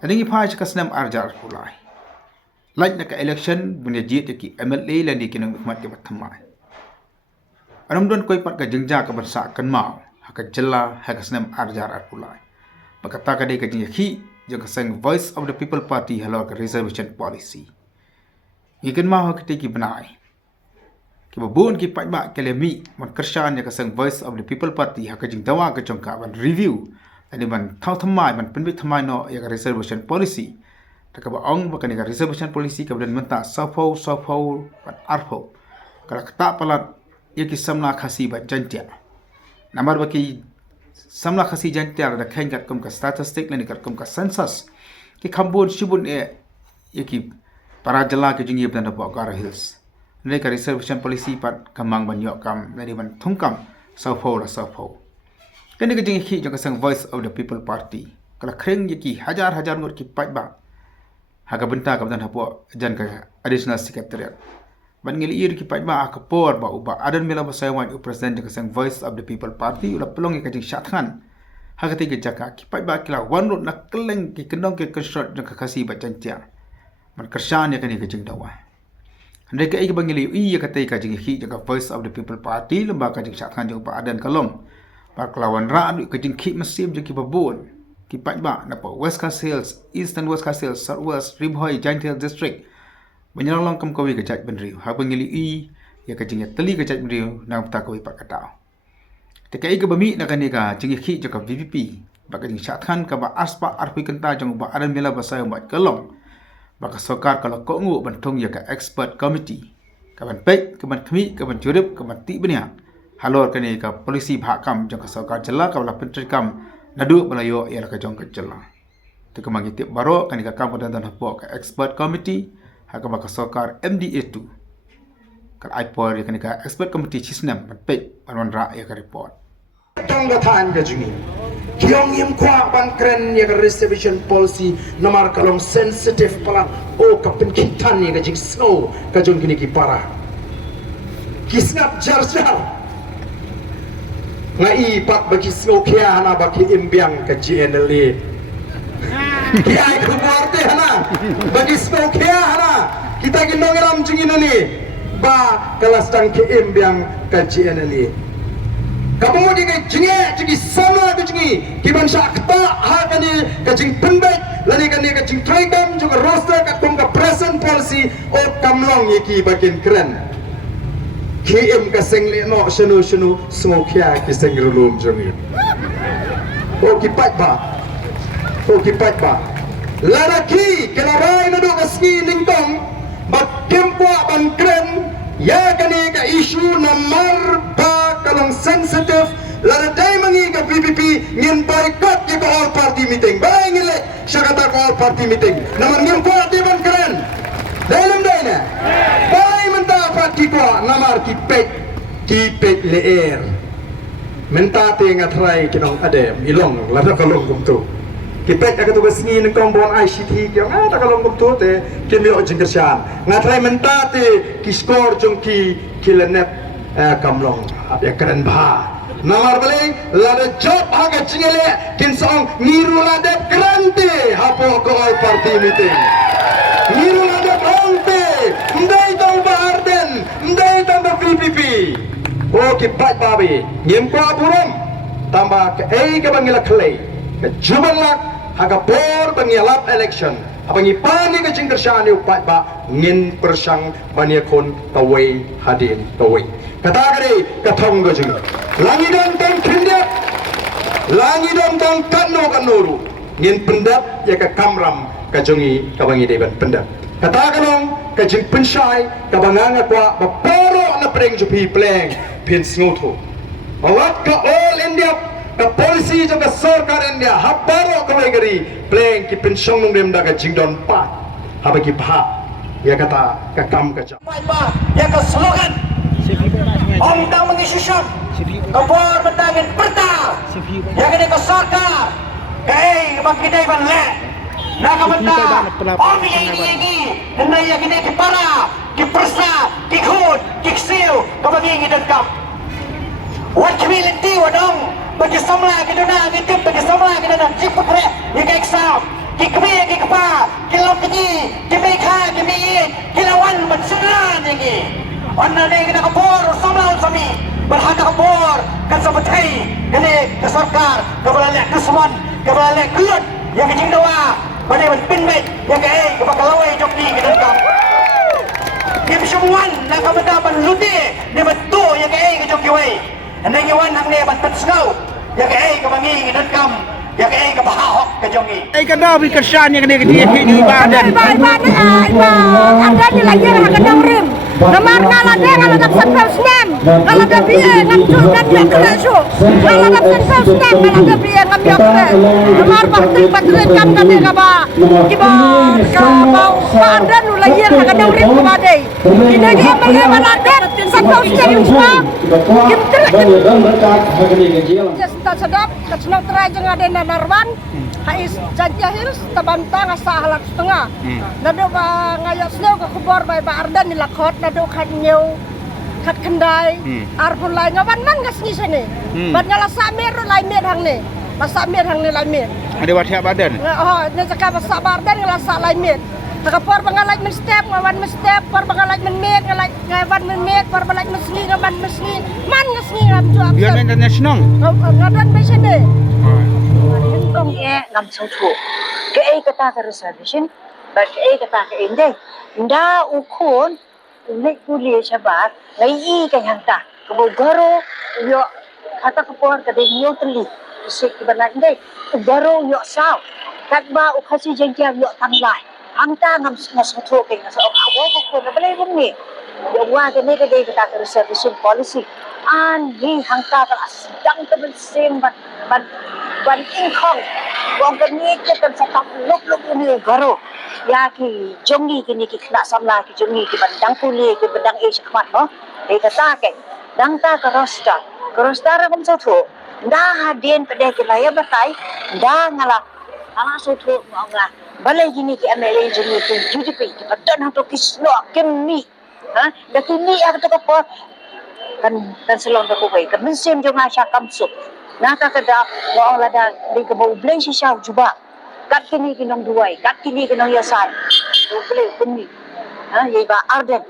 Aning ipay sa kasnam arjar pulay. Like na ka-election, bunajit ki MLA lang di kinang ikmat ki mathamay. Anong doon ko'y pat ka jengja ka bansa kan mau, haka jela haka kasnam arjar pulay. Pagkata ka di ka jengyaki, jeng kasang Voice of the People Party halo ka reservation policy. Ikan mau haka ki banay. Kibabun ki patba kelemi, man kersyan ya kasang Voice of the People Party haka jeng dawa ka jongka ban review. Ani man thau thamai man penbit thamai no ya reservation policy taka ba ong bakani ka reservation policy ka dan menta safau pat arfo kala kata palat yaki samla khasi ba jantia namar baki samla khasi jantia da khain kat kum ka statistic lani kat kum ka census ki khambun shibun e yaki para jala ke jingi dan ba gar hills ne ka reservation policy pat kamang ban yok kam nani ban thungkam safau Kini ka jingi jang kasang Voice of the People Party. Kala kring yaki hajar ngot ki pat ba. Haga benta ka dan hapo jan ka additional secretariat. Ban ngili ir ki pat ba ka por ba uba adan mela ba saywan u president jang kasang Voice of the People Party ula pelong ka jing syathan. Haga tiga jaka ki pat ba kila one road nak keleng ki kendong ki construct jang ka kasi ba jantia. Man kersan ya kini ka jing dawa. Handai ka ik bangili i ya ka ka jingi jang ka Voice of the People Party lemba ka jing syathan jang ba adan kalong. Kelawan radu ke jengki mesim jengki babun ki patba napa West Coast Hills, Eastern West Coast Hills, Southwest Ribhoi Giant Hill District menyalong kam kawi ke jat benriu ha bangili i ya ke jengya teli ke jat benriu nang pata kawi pat kata tekai ke bami nak ni ka jengki jaka VVP baka jeng syathan ka ba aspa arpi kenta jeng ba adan mela basai mat kelong baka sokar kalau ko ngu bantung ya ka expert committee ka ban pek ka ban khmi ka ban jurup ka ban ti benia halor kani ka polisi bhakam jang ka sarkar jela ka wala pentrikam nadu balayo ya ka jong ka jela te ka magi tip baro kani ka kam dan hapo ka expert committee ha ka ba ka sarkar MDA2 ka aipor ya kani ka expert committee chisnam pe anwan ra ya ka report tong ga than ga jingi kyong yim kwa ban kren ya ka reservation policy nomar kalong sensitive pala o ka pen kitan ya ga jing snow ka jong kini ki para kisnap jar ngai pat bagi sokya hana bagi imbiang ke GNLA kiai kuborte hana bagi sokya hana kita gendong ram jingin ni ba kelas tang ke imbiang ke GNLA kamu di ke jingi sama ke jingi kiban syakta ha kani ke jing penbet lani kani ke jing traigam juga roster ke kum ke present policy o kamlong yaki bagian keren KM ka sengle no shenu smokia ki sengrulum jami o ki pat ba laraki kelarai na do kaski ningtong bat kempwa ban kren ya kani ka issue namar ba kalong sensitive laradai mangi ka PPP ngin boycott ki all party meeting bay ngile siya kata all party meeting naman ngin ko ati ban kren dalam na bay menta party ko namar ki pet leer menta te ngatrai kinong adem ilong lada kalong kumtu ki pet aga tu basngi ng kombon ICT ki ta kalong kumtu te kimi o jingkersan ngatrai menta te ki score jong ki kilanet kamlong ya keren ba namar balik lada job aga jingele kin song ngiru lada krante hapo ko all party meeting ngiru lada krante ndai tong baarden ndai tong PPP o ki pat babi ngim ko aburum tambah ke ke bangila clay ke jubalak haga por bangilap election abangi pani ke jingkersan ni pat ba ngin persang baniakon tawai hadin tawai kata gari katong go jing langi dan tang kindiap langi dan tang kanuru ngin pendap ya ka kamram ka jungi ka bangi deban pendap kata kanong ka jing pensai ka banganga kwa baporo na preng jupi pleng pin snoto awat ka all India ka policy jang ka sarkar India habaro ka gari pleng ki pensong nung dem da ka jing don pa habagi pa ya kata ka kam ka ja ya ka slogan Ongkang mengisyusyon kapor betangin perta yang ini kesarkar kaya bangkidai banlek naga benta om ini hendai yang ini kipara kipersa kikhud kiksiu kabangi dan kam wat kabilinti wadong bagi samla kita na ngitip bagi samla kita na cipre yang kayak exam kikbe kikpa kilau keji kibeka kibiin kilawan bersenan yang ini anda ni kita kapor samla sami berhak kapor kan sabatai ini ke sarkar kebalak kesuman kebalak kuat yang kecing doa pada pinbet yang kaya kepakalawai jokni kita kam kim semua nak kebedapan ludi ni betul yang kaya ke jokiwai anda nyawan hang ni bantet sengau yang kaya kebangi kita kam yang kaya kebahok ke jongi ai ka daw bi ka shan yang ni dia hi ni badan Iba ada di lagi orang kedang rim. Namar ngala dia ngala dak sampai senam. Ngala dak biye ngam tu dan dia kena su. Ngala dak sampai senam ngala dak biye ngam yok ke. Namar bakti batri kam kami kaba. Kiba bau ada nu lagi orang kedang rim kebadai. Ini dia bagi balada sampai senam semua. Kim Cinta sedap, kesenang terai jeung aden Narwan. Hais Jajahil tabantang asa halak setengah. Nado ba ngayok snow ke kubor bay ba Ardan di lakot nado kat nyeu kat kendai arpun lai ngawan man gas ni sini. Bat ngala samer lai mer hang ni. Masa mer hang ni lai mer. ada wat siap badan Oh, ni cakap masa Ardan ngala sa lai mer. Takapor bangalaj men step ngawan men step por bangalaj men met ngalaj ngawan men met por bangalaj men sengi ngawan men sengi man ngasngi ngam tu biar international ngadan be sini. Kong ngam sâu thủ cái ấy cái ta cái reservation và cái ấy cái ta cái in đây đã u khôn lấy cu liệt cho bà lấy y cái hàng ta cái bộ garo yo kata kapor cái đấy nhiều tali sẽ cái bên này đây garo yo sao các ba u khasi jengkiang yo tăng lại hàng ta ngam sâu thủ cái ngam sâu áo cái khôn nó lấy bông nè yo qua cái này cái đấy cái ta cái reservation policy an hi hàng ta cái sedang tu bersem ban ingkong wong kini kita tetap luk ini garo ya ki jongi kini ki kena samla ki jongi ki bandang puli ki bandang khmat no e kata ke dang ta krosta ra kom so da hadin pede ki laya batai da ngala ala so tho ngala balai gini ki amele jongi ki UDP ki padan to ki sno kini ha da kini ak to ko kan selong ko kai kan sem jo nga sya kamsup nata kada wa lada di ke bau bleng si syau juba kat kini kinong duai kat kini kinong yasai do ble kunni ha ye ba Arden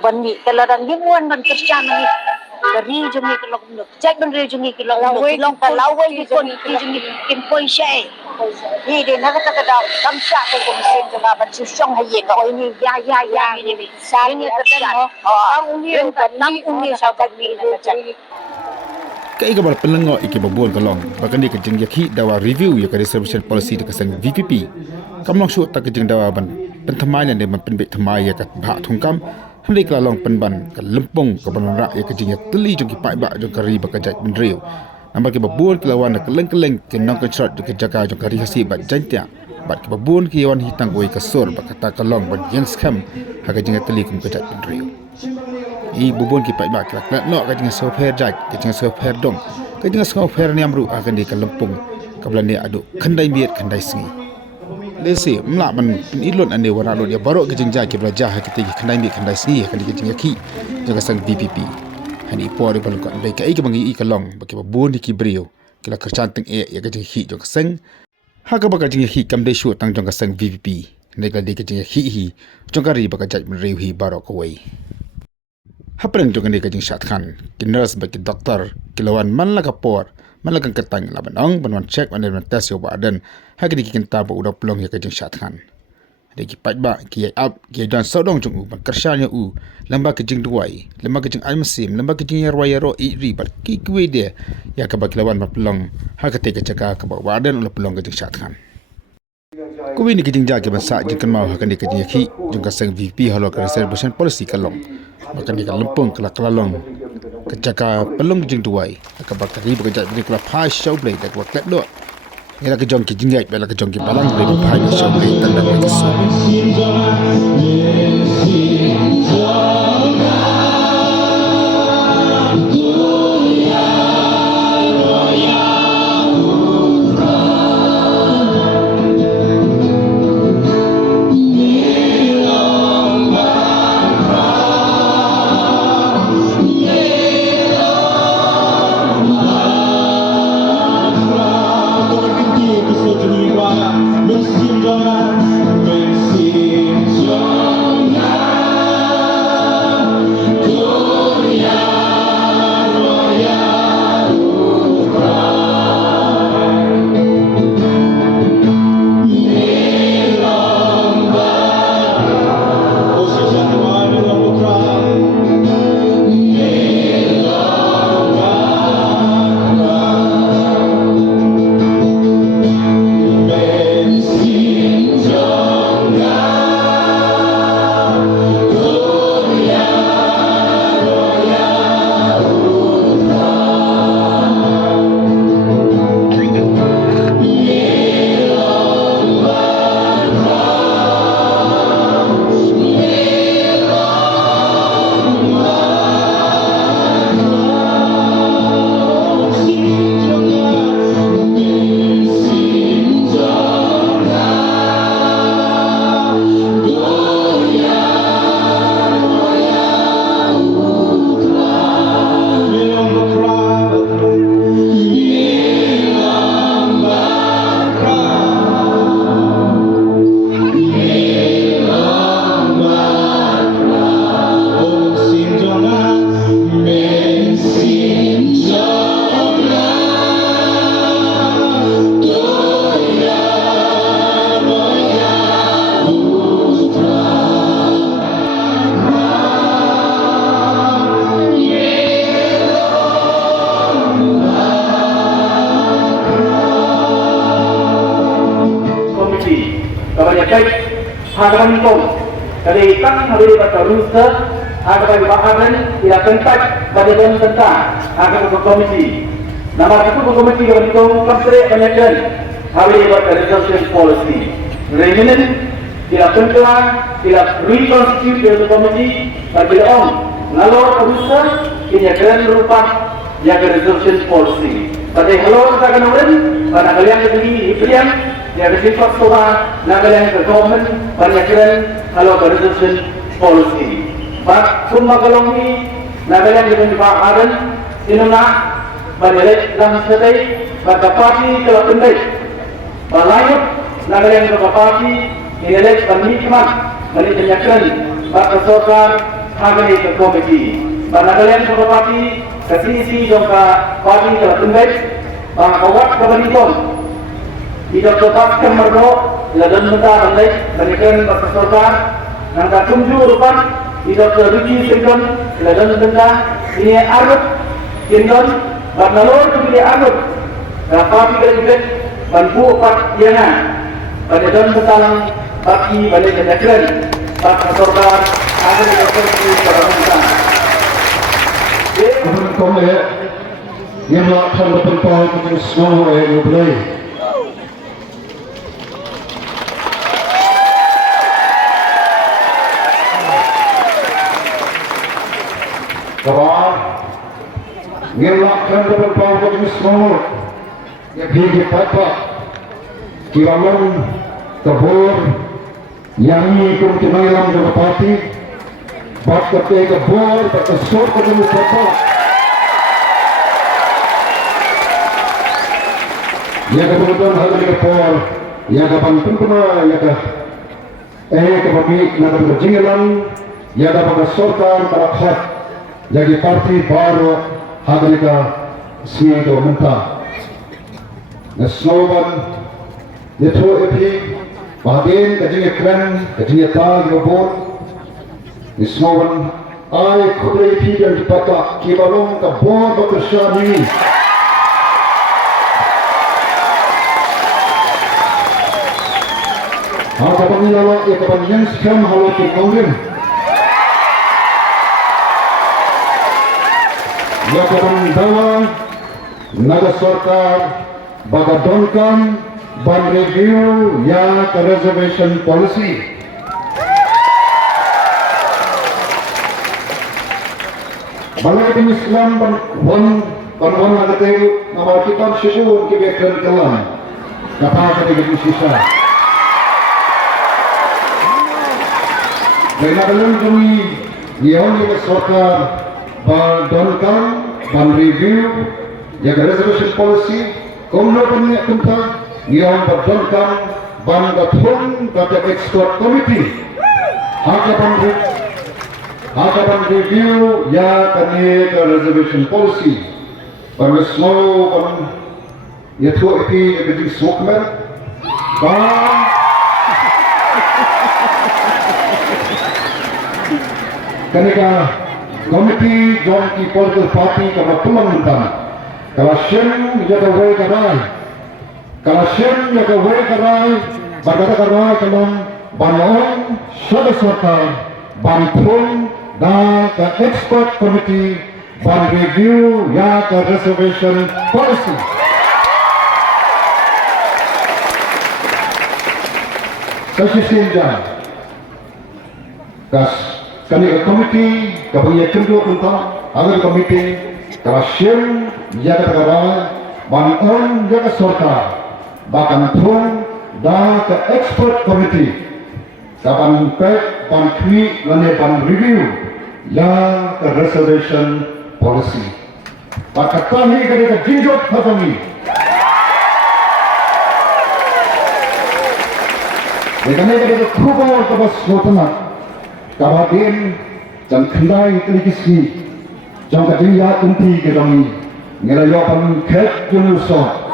banni kaladan gimuan ban kerja ni dari jumi kilong nuk cek ban dari jumi kilong kilong kalawai di kon di jumi kim poi syai ni de na kata kada kamsa ko komisen juga ban susong haye ka ini ya ini sa ni kata ang uni nang uni sa tagbi na cek kai ka bal pelengo iki babon kalong bakan dia kejeng yakhi dawa review ya ka reservation policy de kasang VPP kamlong su ta kejeng dawa ban penthamai ne man penbet thamai ya ka bha thungkam handi klalong penban ka lempong ka ban ra ya kejeng ya teli jong ki pai ba jong kari ba ka jai benreu nambar ke babon kelawan ka keleng ke nong ka shot ke jaga jong kari hasi ba jantia bat ke babon ki yawan hitang oi ka sor ba kata kalong ban yang skam ha kejeng ya teli kum ka jai benreu i bubon ki pai ba kla no ka jinga so pher jai ka jinga so pher dong ka jinga so pher ni amru akan di kalempung ka blan ni adu khandai miet khandai singi lesi mla ban ilon ane wara do dia baro ka jingja ki belajar ha kiti khandai miet khandai singi ka di jinga ki jaga sang BPP hani por bal ko dai ka i ka bangi i kalong ba ki bubon ki brio kila kerchan teng ya ka jinga hi jong sang ha ka ba ka jinga hi kam dai shu tang jong ka sang VPP ne ka di ka jinga hi jong ka ri ba ka jai reu hi baro ko wei hapreng jong ni ka jing shat khan ki nurse ba ki doctor ki lawan man la ka por man la kan katang la banong ban check ban test yo ba den ha ki kin ta ba uda plong ya ka jing shat khan de ki pat ba ki up ki dan so dong jong u ban karshan ya u lamba ki jing duai lamba ki jing almasim lamba ki jing yarwa yaro i ri ba ki kwe de ya ka ba ki lawan ba plong ha ka te ka chaka ka ba wa den uda plong ka jing shat khan kuwi ni ki jing ja ki ban sa jing kan ma ha kan ni ka jing khi jong ka sang VP halo ka reservation policy kalong makan di kalempung kelak-kelalong kecaka pelung jing tuai akabakari bekerja di kelap hai show play dak wak klep dok ila ke jong ki jingai bela ke jong ki balang di hai show play tanda ke so hadapan itu. Dari kan hari berterusan hadapan bahagian tidak tentak pada dalam tentang hadapan komisi. Nama itu komisi yang itu kapse manager hari berterusan policy. Remaining tidak tentuan tidak reconstitute dari komisi bagi on ngalor urusan ini akan berupa yang resolution policy. Pada halor kita akan urin pada kalian lebih ibrian yang bersifat soal nagalan ke government penyakiran kalau resolution policy. Bak semua kalau ini nagalan dengan dipaharan inuna balik dalam setai pada parti kalau kendai balayut nagalan ke parti inelek bernikmat balik penyakiran bak kesorkan hamil ke komisi. Nagalan ke parti kasih jangka parti kalau kendai kawat kebenikon tidak tetap kemerdo ladan muda andai berikan berkesorkan nangka tunju rupan tidak teruji singkon ladan muda ini arut kindon barnalor juga arut rapati kerja bantu pak yana pada dan betalang baki balik kendakiran berkesorkan agar dikerti berkesorkan Kom ya, yang melakukan bertempat untuk semua yang boleh. Kawan, yang melakukan bertempat untuk semua yang hidup apa, kiraman, kabur, yang ini kumpulan dalam berparti. Baik ketika bor, berkesor ketemu papa. Ya kemudian hal ini kepor, ya kapan pun pernah, ya kah? Kebagi nak berjingan, ya dapat kesorkan terhadap jadi parti baru hal ini kah? Siapa mentah? Nesnoban, itu epi, bahagian kejingan keren, kejingan tag bor. Ismawan ay kudai tidak dipatah kibalong kabor bekerja ini. Apa pengalaman yang kebanyakan skam halau kengkongin. Ya kebandawa naga sarkar bagadonkan ban review ya ke reservation policy. Balai bin Islam ban ada tahu nama kita syukur kebetulan kelam kata ketika sisa. Dan dalam kami yang ini sarkar ban ban review ya resolution policy komno punya tentang yang berdonkan ban gathung kata expert committee Hakapan review ya kami ke reservation policy pada semua ya tu ini jadi sokmer ketika komiti joint political party kalau tulang mentah kalau shen jaga way karai berkata karai kalau banon sudah serta bantuan dan ke expert committee ban review ya ke reservation policy. Sesungguhnya, kas kami ke komiti kebanyakan kedua tentang agar komiti kerasian ya ke negara ban on ya ke serta bahkan pun dan ke expert committee kapan pek ban kwi lane ban review ya ke reservation policy. Maka kami ketika jinjot kami. Dengan ketika kubur kepas kotana, kabatin dan kendai kelikisi, jangan kejadian tunti kami ngelayapan ket junuson.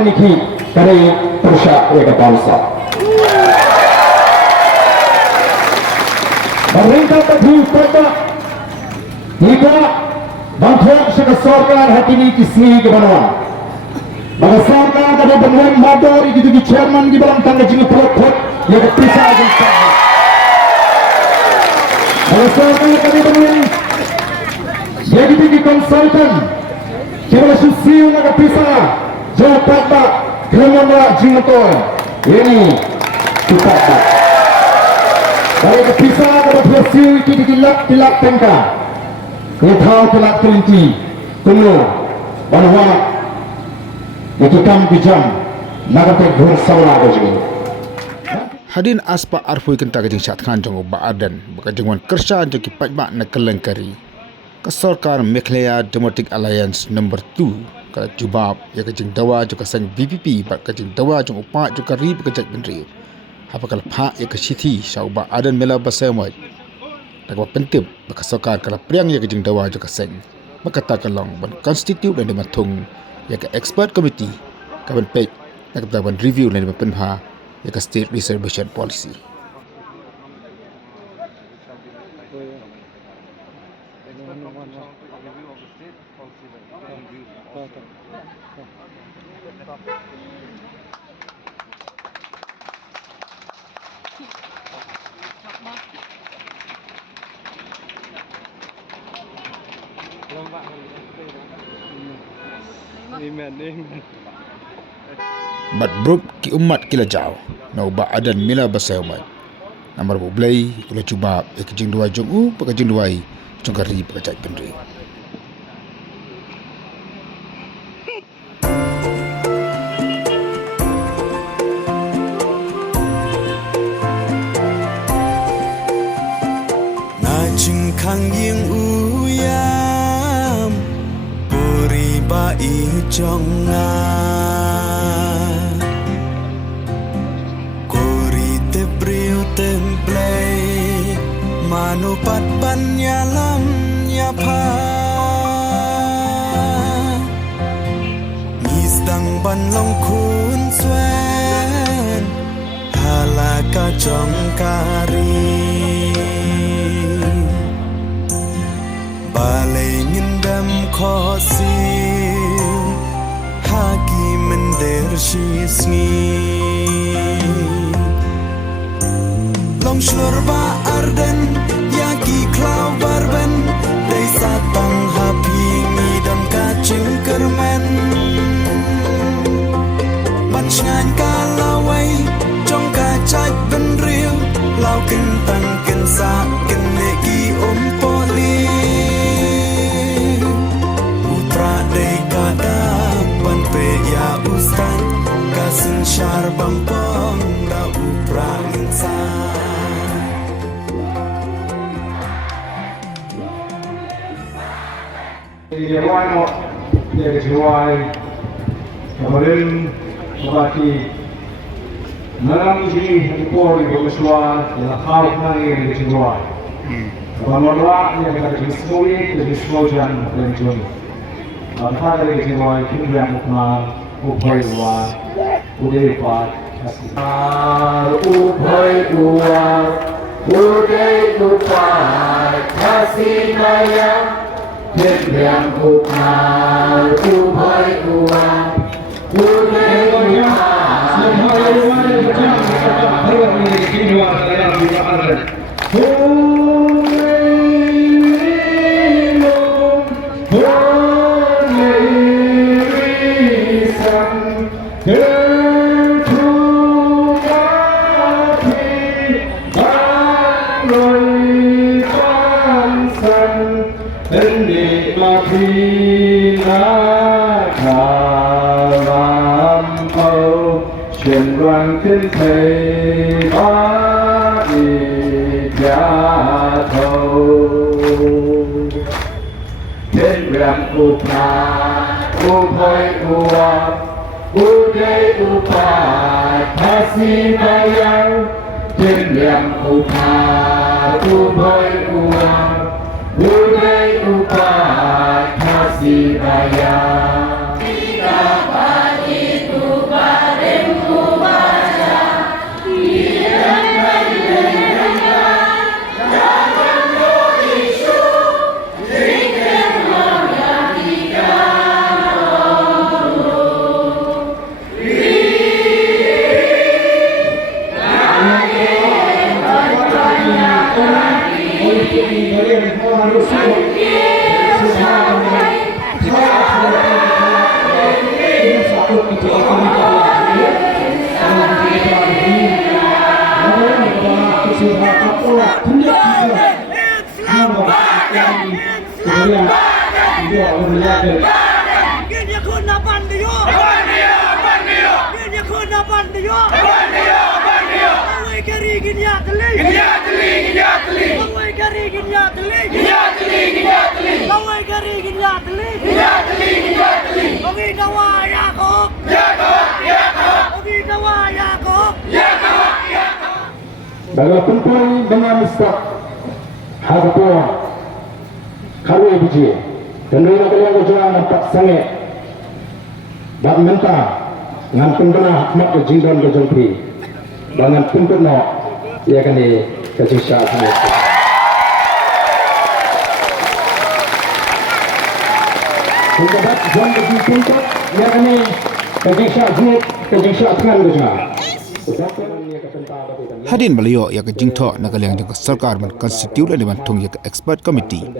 memiliki dari perusahaan bangsa. pemerintah teguh tetap tidak bantuan sekesorkan hati ini kismi ke bawah. Bagaimana kada benar mador itu di chairman di balang tangga jinga prokot yang kepisah dengan. Bagaimana kada benar jadi di konsultan kira susiu nak kepisah jauh tak kerana jinga to ini kita. Kalau kepisah kada susiu itu dilak tengka. Kita telah kelinci kuno bahwa itu kam bijam nagate ghor sawla gojini Hadin aspa arfui kenta kajing syat khan jong ba adan baka jengwan kersa jong ki pajma na kelengkari ka sarkar Meghalaya Democratic Alliance number 2 ka jubab ya kajing dawa jong ka sang BPP ba kajing dawa jong upa jong ka ri ka jat benri apa kala pha ya ka sithi sau ba adan mela basamai takwa pentip baka sarkar kala priang ya kajing dawa jong ka sang baka ta kalong ban constitute dan mathung ya ka expert committee kaban pek nak ban review dan penha ya ka state reservation policy Bat bro ki umat kila jauh na uba adan mila basayomai namar bublai kula cuba ekjing dua jong u pakajing duai jongkari pakajai penri Najing kang ying uyam puri ba i jonga kori te briu templay manupat banyalam ya pa misdang ban long kun swen halaka jongkari balai ngindam khosil hagi mender shisngi long shlur ba arden yagi klau barben dei satang hapi mi dan kacing kermen banchan kalawai jong kacai ben riu lau kentang kensa kenegi poli Ustaz kasin syar bampong da uprang insan Dia mo dia kejuai kemarin mengati nalang ji ipor di Meswa yang kharif nang di kejuai Bamarwa yang kita dismoi di dismojan dan joni Antara dari kejuai kimbrang ukna Upai uar, udai uar, upai uar, udai uar, kasih bayar, yang uknar, upai uar, udai uar, semua uar yang berjaya harus memiliki uar dalam bidang Chuyện đoàn kinh thầy ba đi gia thầu Thiên nguyện u phá u phôi u áp u đế u phá thá si ba yao Thiên nguyện u phá u phôi u áp u đế u phá thá si ba yao kemudian juga menyatakan Gini kun napan dia. Gini kun napan dia. Awai kari gini ya teli. Awai kari gini ya teli. Awai kari gini ya teli. Ogi dawa ya kok. Ogi dawa ya kok. Dalam kumpul dengan mistak Hagatua Karwe Biji dan rina kalian kejuang nampak sangat dan minta ngan pembina hikmat ke jingdon ke jengkri dengan pembina ia kini kejisah sangat Kemudian John bagi puntuk ia kini kejisah sangat kejisah sangat kejuang Hadin baliyo ya ke jingtho nakalang jang sarkar man constitute le man thong ya ke expert committee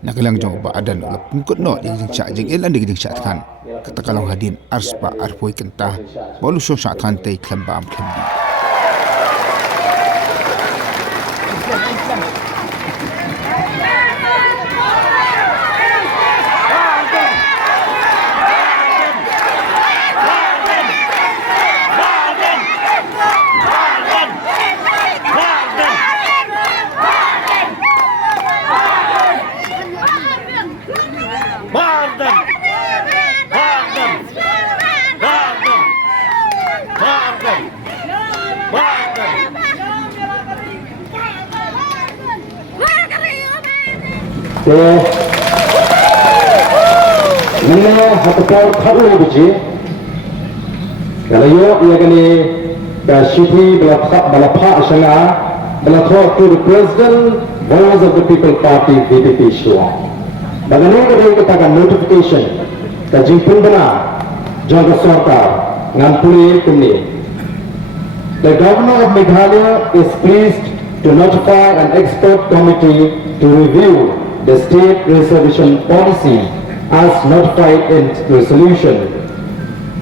nakalang jang ba adan la pungkut no yang jing cha jing elan dig jing cha khan katakalang hadin arspa arpoi kenta bolu sho sha khan te khamba am khambi Mana hatapor Karwe Biji kalau ia kini Shiti balapha sanga balakho to the president voice of the people party VPP Shua bagano kadang kita notification kajing pembina jaga sarkar ngan puli kumni the governor of Meghalaya is pleased to notify an expert committee to review the state reservation policy as notified in resolution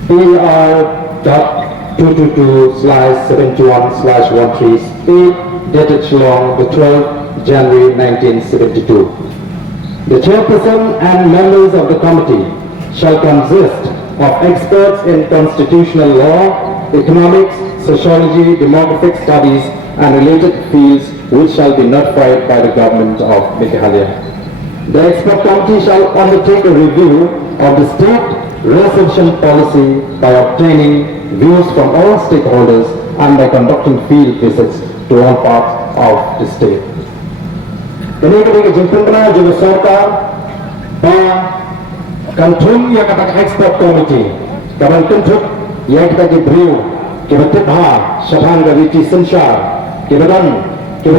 PR.222/71/13 dated Shillong the 12th January 1972. The chairperson and members of the committee shall consist of experts in constitutional law, economics, sociology, demographic studies and related fields which shall be notified by the government of Meghalaya. The expert committee shall undertake a review of the state reservation policy by obtaining views from all stakeholders and by conducting field visits to all parts of the state. Ini ketika jemputnya juga sarkar bahwa kantung yang kata expert committee kawan kantung yang kita diberi kita tibha syabhan dari Sensar kita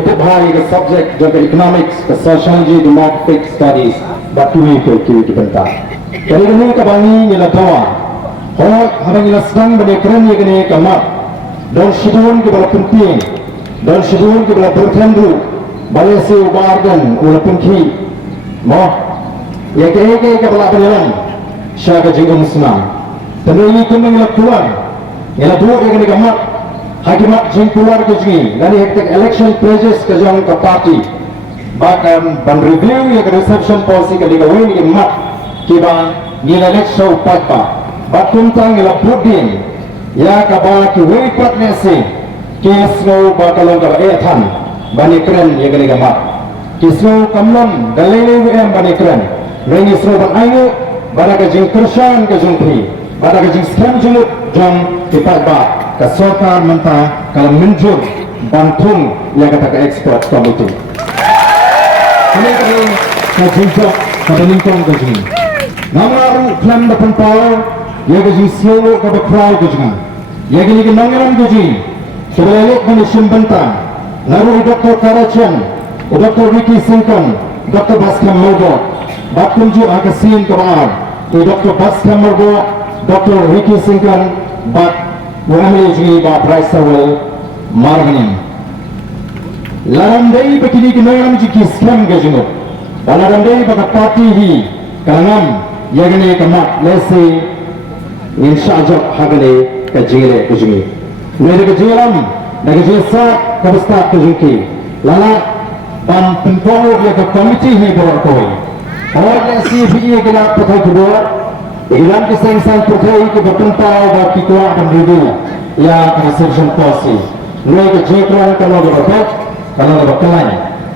tibha ke subject juga economics, ke sociology, demographic studies batu itu dibentak. Kali ini kabangi nyala tawa hor habang nyala sedang berdekran yang kini kamat dan sidun ke bala penting dan sidun ke bala bertendu balesi ubargan walaupun ki moh ya ke bala penyalan syaga jenggung senang tapi ini kena nyala keluar nyala dua yang kini kamat hakimat jeng keluar ke jengi dari hektik election pledges ke jang ke party bahkan ban review yang ke reception policy ke liga win ke mat kiba nila leksha upatpa batum tang nila pudin ya kaba ki win pat nesi kisno bakalong ka ethan banikren yang ke liga mat kisno kamlon galene wm banikren rengi sno ban ayu baraka jing kershan ke jungpi baraka jing scam jumut jong kipatba ke sarkar mentah kalau menjur bantung yang kata ke expert committee ini kajinjok pada lingkong kajing namaru klam depan pau ya kajing slow ke bekrau kajing ya gini ke nongeran kajing sebelalik manusia bentang naru Dr. Karachan Dr. Ricky Singkong Dr. Baskam Morgo bakunju akasin kebaar Dr. Baskam Morgo Dr. Ricky Singkong bak wahai ji ba price awal marganim larandai begini kenayam jiki scam gajungo larandai baka party hi kanam yagane kamat lese insyaallah hagale kajile kujungi mere kajilam daga jesa kabsta kujungi lala ban pentoh ya ke komiti ni berkoi. Awak yang CPE kena pakai kedua, ilam kesengsan pakai ke bertempau bagi ketua dan dulu ya reception policy. Noi ke jekran kalau berdapat, kalau berkelai.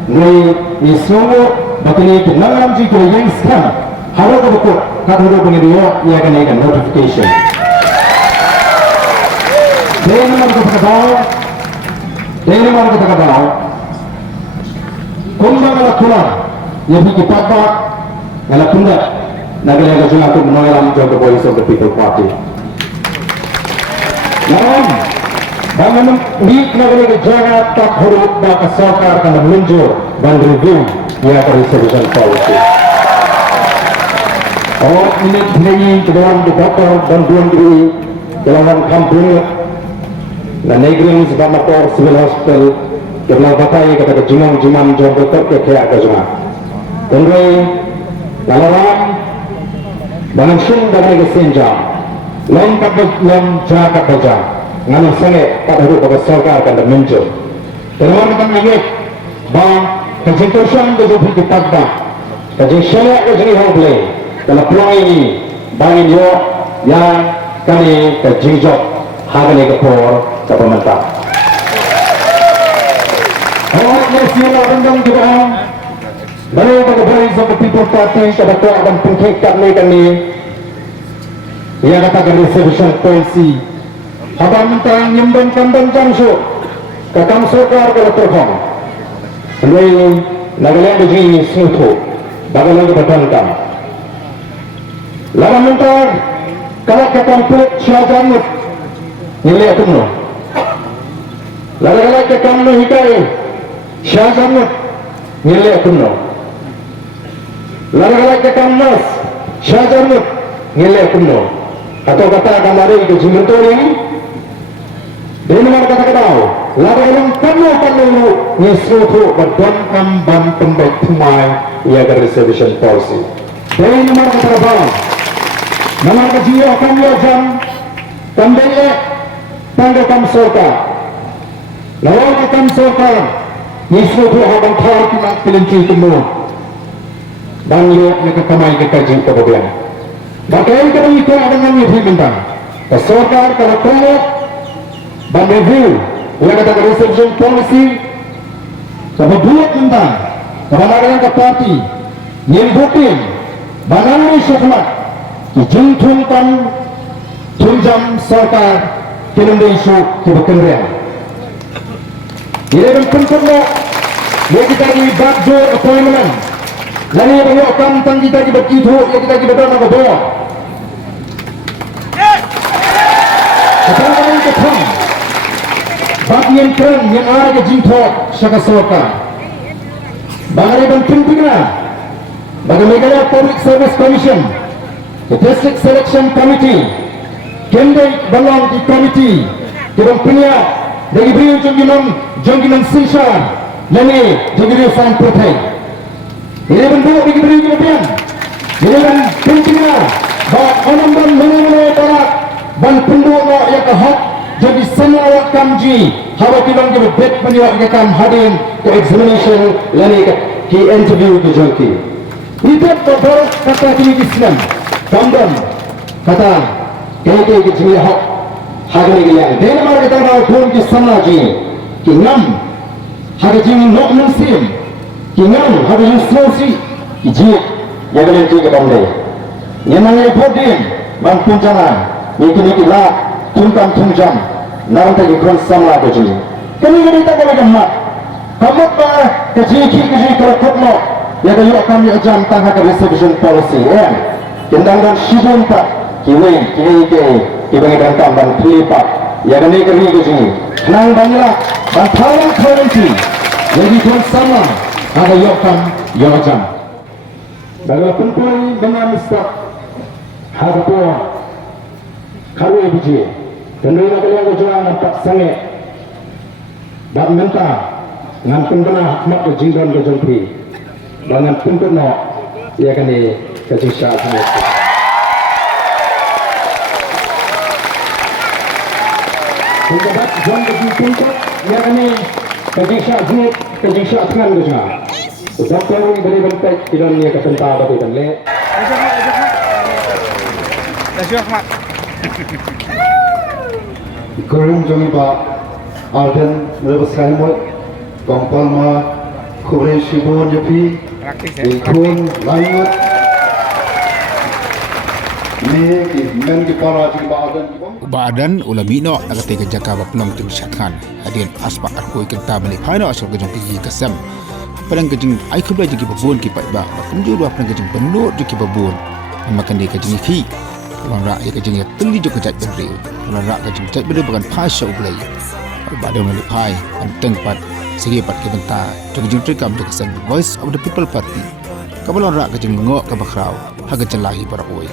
Noi ni semua bagi ke nalam jika yang sekarang harus berkut kata pengiria ia akan ikan notification. Dia nomor kata bawah. Kumbang ala kular, yang bikin papak, ala pundak. Nagalaga juga aku menolak mencoba Voice of the People Party. Namun, bangun ni nagalaga jaga tak huruf baka sarkar kana menunjuk dan review ia reservation policy. Awak ini tinggi dalam debator dan duan diri dalam kampanye dan negeri sebab motor civil hospital kerana batai kata kejimam jom betul ke kaya kejima. Tenggai lalawan dengan sun dan negeri senjam, lain kapal lain jaga kerja, nganu sangat pada huruf bagi sarkar kan muncul. Terima kasih banyak. Bang kecintusan kejupi kita dah, kecintusan kejupi hobly. Kalau peluang ini bangin yo yang kami kejinjok hari ke por ke pemerintah. Awak yang siapa undang juga, baru pada Voice of the People Party pada tu akan pengkek kami ia katakan reservation policy. Abang mentang nyembang kambang jamsu, kakam sarkar kalau terkong. Ini nagalian begini suatu, bagaimana bertentang. Lawan mentang kalau kakam put syajamut, nilai aku no. Lalu kakam no hikai, syajamut, nilai aku no. Lalu kakam mas, syajamut, nilai aku no. Atau kata kamari ke jimentor ini, dia nomor kata-kata. Lalu orang penuh nyesuatu berdan kambang pembaik tumai ia ke reservation policy. Dia nomor kata-kata. Nomor kejiwa kami jam kembali tangga kam sarkar. Lalu kam sarkar nyesuatu abang thar kita kelinci temu. Dan ia mereka kamai ke kaji kemudian. Bagai kami ikut dengan ini bintang. Sarkar kalau tolak dan review ia kata reservation policy sama buat tentang kebenaran ke parti nyembutin banang syukmat dijentungkan tunjam sarkar ke Indonesia ke bekerja ia dan pentingnya ia kita di backdoor appointment dan ia menyokkan tentang kita di begitu ia kita di betul nama bawah ketangan ketang bagian keren yang ada ke jintok syaka sarkar bagaimana pentingnya bagaimana Public Service Commission the District Selection Committee candidate belong di committee kita punya dari beliau jangkinan sinsar lani jadi sign protect ini bentuk bagi beliau kemudian ini kan pentingnya bahawa orang dan mana-mana para dan penduduk yang kehak jadi semua awak kamji hawa tilang ke bet menyuak ke kam hadir ke examination lani ke interview ke jangki itu beberapa kata kini Islam kambang kata kaya ke jini hak hadir ke yang dia nama kata bahawa pun ke sama ji ke ngam hadir jini nok muslim ke ngam hadir jini sosi ke ji yang kalian ke bandai yang namanya podium bang punjangan ini lah tuntam tunjam namun tadi kron sama ke jini kami kita boleh kemat kamu bah ke jini kalau kutno ya kayu kami jam tangga ke reservation policy ya kendang dan sibun tak kini bagi bantang dan pelipat ya kami kami ke jini nang banyak bantalan currency jadi kron sama ada yokam yojam dalam pentuan dengan mistak harga kalau biji kenduri kalian kejualan nampak sangat dan minta dengan pengguna hikmat ke jinggan ke jengki dengan pengguna ia akan dikasih semua pengguna jangka jengki ia akan Kajing syak zit, kajing syak tengan ke jengah. Doktor beri bentek ilan ni ketentang bagi dan le. Kurung jangan pak Alden merebut Simon Kompal ma Kure Shibun Yapi Ikun Lainat Ni men di para di Alden Badan ulami no nagate ka jaka ba penong ting syatkan hadian aspa aku kita balik phano asal ka jong ki kasam padang ka jing ai khubla ji ki babon ki pai ba penju dua padang ka jing penut ji ki babon makan di ka jing ki orang rak ka jing ya teli jo ka jat bendri orang rak ka jing jat bendri bukan phasha ublai badan balik phai anteng pat segi pat ki benta jong jing trikam jo kasam voice of the people party kabalon rak ka jing ngok ka bakrau haga jelahi para oi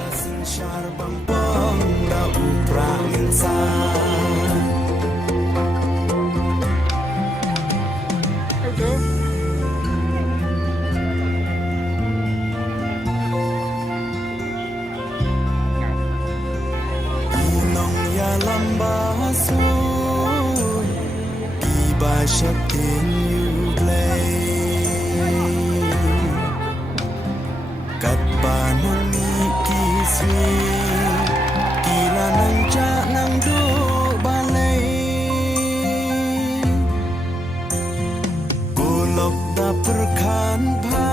Nong ya lambasu Iba syakin yublay Kat panang ni kiswi Kila nang cak nang do balay Golok da perkan pa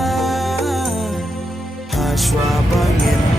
Haswa bangin